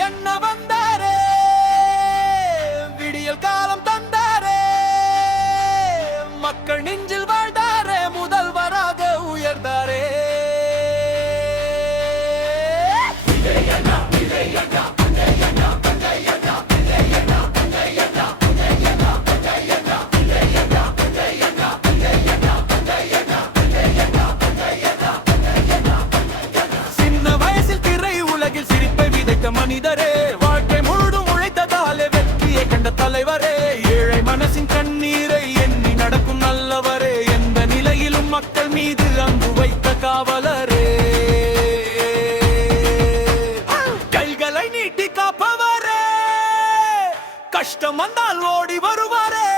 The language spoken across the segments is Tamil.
விஜய் அண்ணா வந்தாரே, விடியல் காலம் தந்தாரே, மக்கள் நெஞ்சில் வாழ்ந்தாரே, முதல்வராக உயர்ந்தாரே. மனிதரே, வாழ்க்கை முழுதும் உழைத்ததாலே வெற்றியை கண்ட தலைவரே, ஏழை மனசின் கண்ணீரை எண்ணி நடக்கும் நல்லவரே, எந்த நிலையிலும் மக்கள் மீது அன்பு வைத்த காவலரே, கைகளை நீட்டி காப்பவரே, கஷ்டம் வந்தால் ஓடி வருவாரே.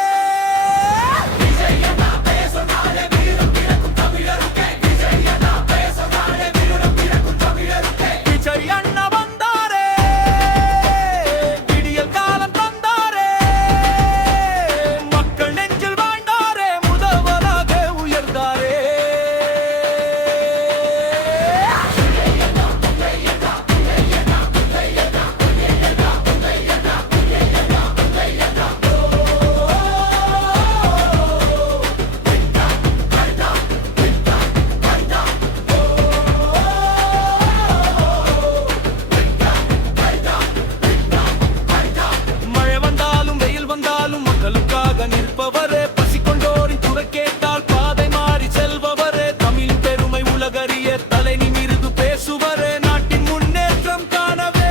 நிற்பவரே, பசிக்கொண்டோரின் குரல் கேட்டால் பாதை மாறி செல்பவரே, தமிழ் பெருமை உலகறிய தலை நிமிர்ந்து பேசுவரே, நாட்டின் முன்னேற்றம் காணவே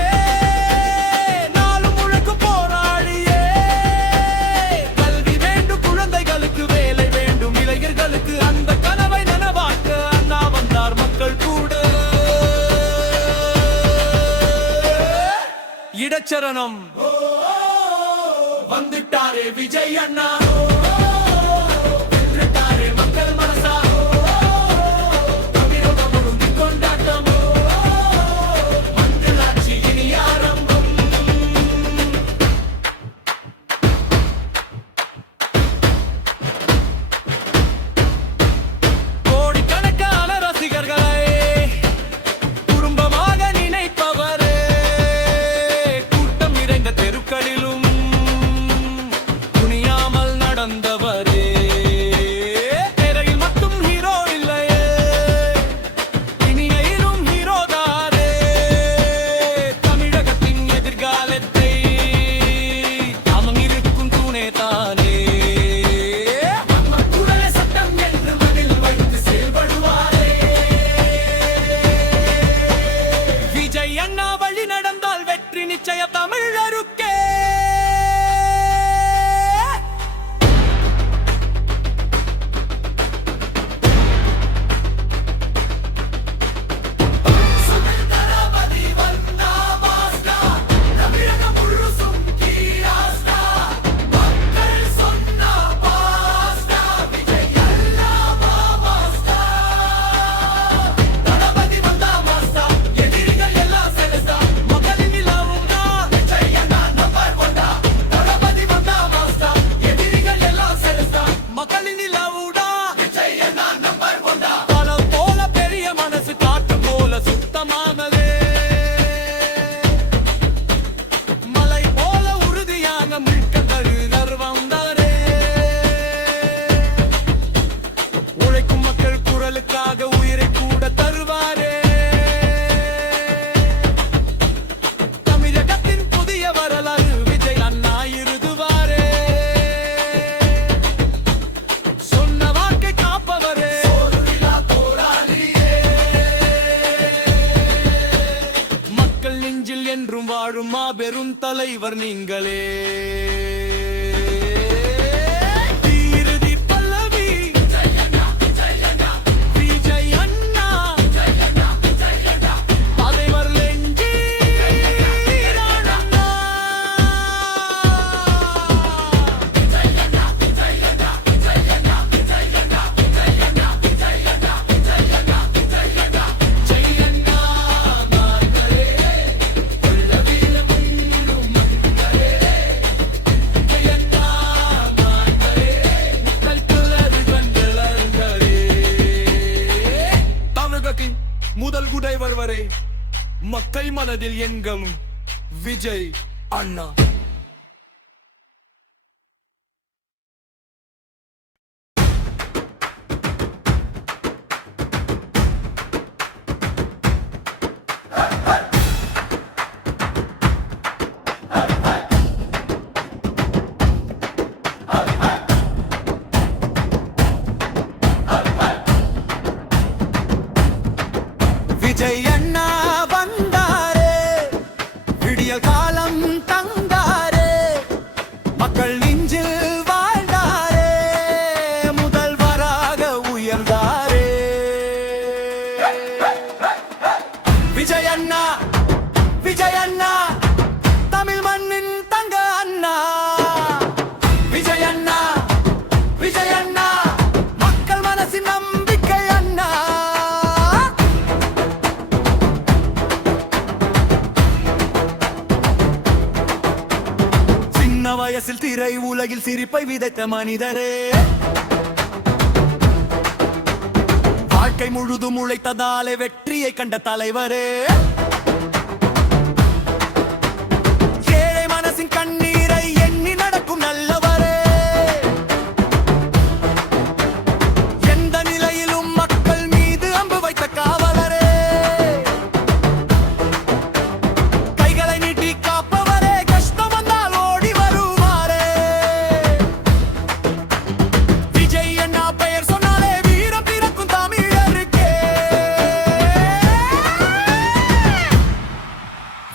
நாளும் உழைக்கும் போராளியே, கல்வி வேண்டும் குழந்தைகளுக்கு, வேலை வேண்டும் இளைஞர்களுக்கு, அந்த கனவை நனவாக்க அண்ணா வந்தார் மக்கள் கூட. இடச்சரணம் வந்துட்டாரே விஜய் அண்ணா, வென்றுட்டாரே மக்கள் மனசா, தமிழகம் முழுங்கி கொண்டாட்டம், மஞ்சளாட்சி இனி ஆரம்பம். கோடிக்கணக்கான ரசிகர்களை குடும்பமாக நினைப்பவரே, கூட்டம் நிறைந்த தெருக்களிலும் நடந்தவரே, திரையில் மட்டும் ஹீரோ இல்லையே, இனியிலும் ஹீரோ தாரே, தமிழகத்தின் எதிர்காலத்தை அவன் இருக்கும் தூணே தானே, குரலை சட்டம் என்று மதில் வைத்து செயல்படுவாரே. விஜய் அண்ணா வழி நடந்தால் வெற்றி நிச்சய தமிழருக்கே. உழைக்கும் மக்கள் குரலுக்காக உயிரை கூட தருவாரே, தமிழகத்தின் புதிய வரலாறு விஜய் அண்ணா எழுதுவாரே, சொன்ன வாக்கை காப்பவரே, மக்கள் நெஞ்சில் என்றும் வாழும் மாபெரும் தலைவர் நீங்களே. முதல் குடைவர் வரை மக்கள் மனதில் எங்கும் விஜய் அண்ணா. விஜய் அண்ணா வந்தாரே, விடியல் காலம் தந்தாரே, மக்கள் நெஞ்சில் வாழ்ந்தாரே, முதல்வராக உயர்ந்தாரே. விஜய் அண்ணா, விஜய் அண்ணா, தமிழ் மண்ணின் தங்க அண்ணா. விஜய் அண்ணா, விஜய் அண்ணா, மக்கள் மனசின் நம்பிக்கை அண்ணா. சின்ன வயசில் திரை உலகில் சிரிப்பை விதைத்த மனிதரே, வாழ்க்கை முழுதும் உழைத்ததாலே வெற்றியை கண்ட தலைவரே, ஏழை மனசின் கண்ணீரை எண்ணி நடக்கும் நல்லவரே, எந்த நிலையிலும் மக்கள் மீது அம்பு வைத்த காவலரே, கைகளை நீட்டி காப்பவரே, கஷ்டம் வந்தால் ஓடி வருவாரே. விஜய் அண்ணா பெயர் சொன்னாலே வீரம் பிறக்கும் தமிழருக்கே.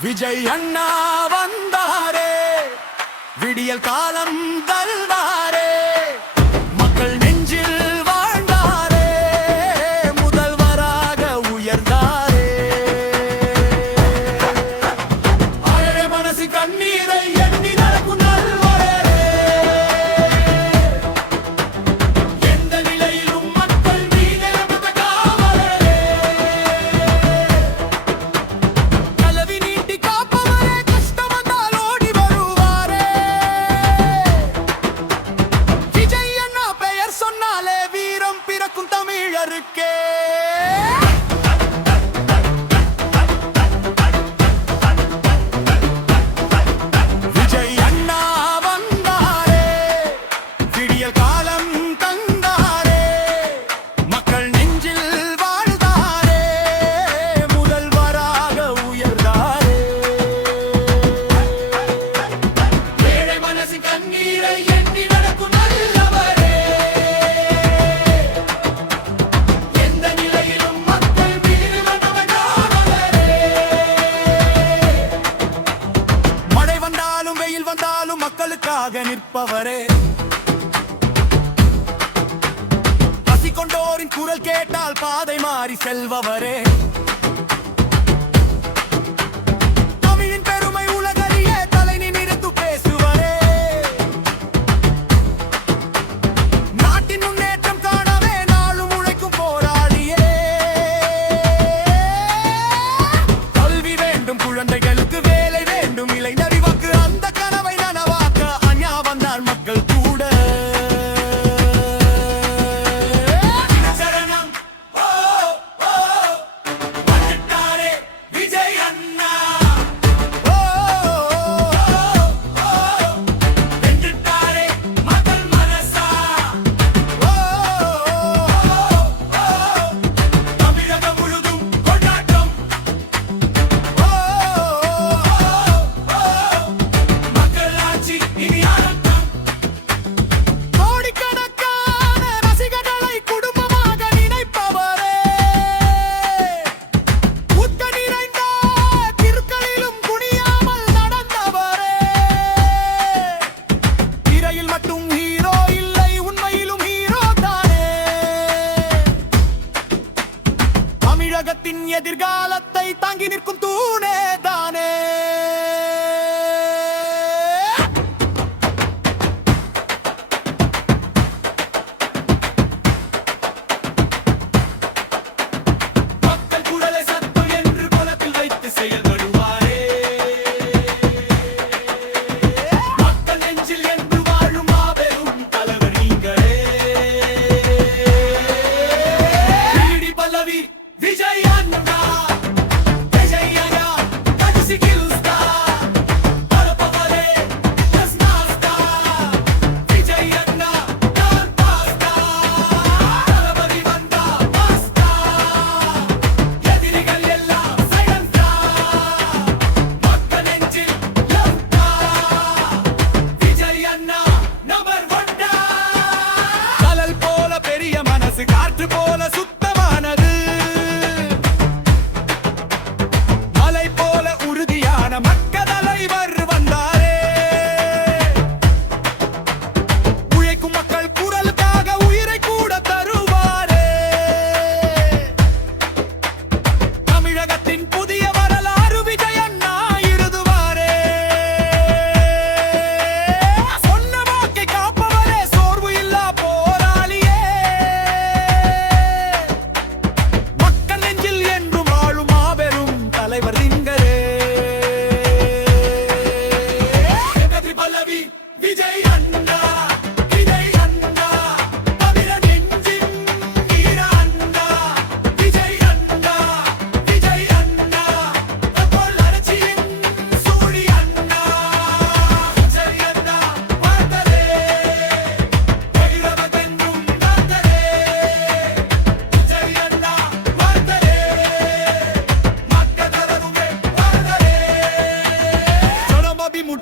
விஜய் அண்ணா வந்தாரே, விடியல் காலம் தந்தாரே, மக்கள் நெஞ்சில் வாழ்ந்தாரே, முதல்வராக உயர்ந்தாரே. அழகே மனசு கண்ணீரை எண்ணி நடக்கும் நல்லவரே, எந்த நிலையிலும் மக்கள் மீது அமர்ந்த காவலரே, கலவி நீட்டி காப்பவரே, கஷ்டம் வந்தால் ஓடி வருவாரே. விஜய் அண்ணா பெயர் சொன்னாலே வீரம் பிறக்கும் தமிழருக்கே. விஜய் அண்ணா வந்தாரே, விடியல் காலம் தந்தாரே, மக்கள் நெஞ்சில் வாழ்ந்தாரே, முதல்வராக உயர்ந்தாரே. ஏழை மனசின் கண்ணீரை எண்ணி நடக்கும் நல்லவரே, எந்த நிலையிலும் மக்கள் மீது வந்தவர் காவலரே. மழை வந்தாலும் வெயில் வந்தாலும் மக்களுக்காக நிற்பவரே, பசி கொண்டோரின் குரல் கேட்டால் பாதை மாறி செல்பவரே, தமிழின் பெருமை உலகறிய தலை நிமிர்ந்து பேசுவரே, நாட்டின் முன்னேற்றம் காணவே நாளும் உழைக்கும் போராளியே. கல்வி வேண்டும் குழந்தைகளுக்கு, வேலை வேண்டும் இளைஞரிவாக்கு, அந்த கனவை நனவாக்க அண்ணா வந்தார் மக்கள் கூட. சரணம் ஓ ஓ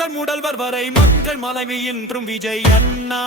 முதல் முதல்வர் வரை மக்கள் மனைவி என்றும் விஜய் அண்ணா.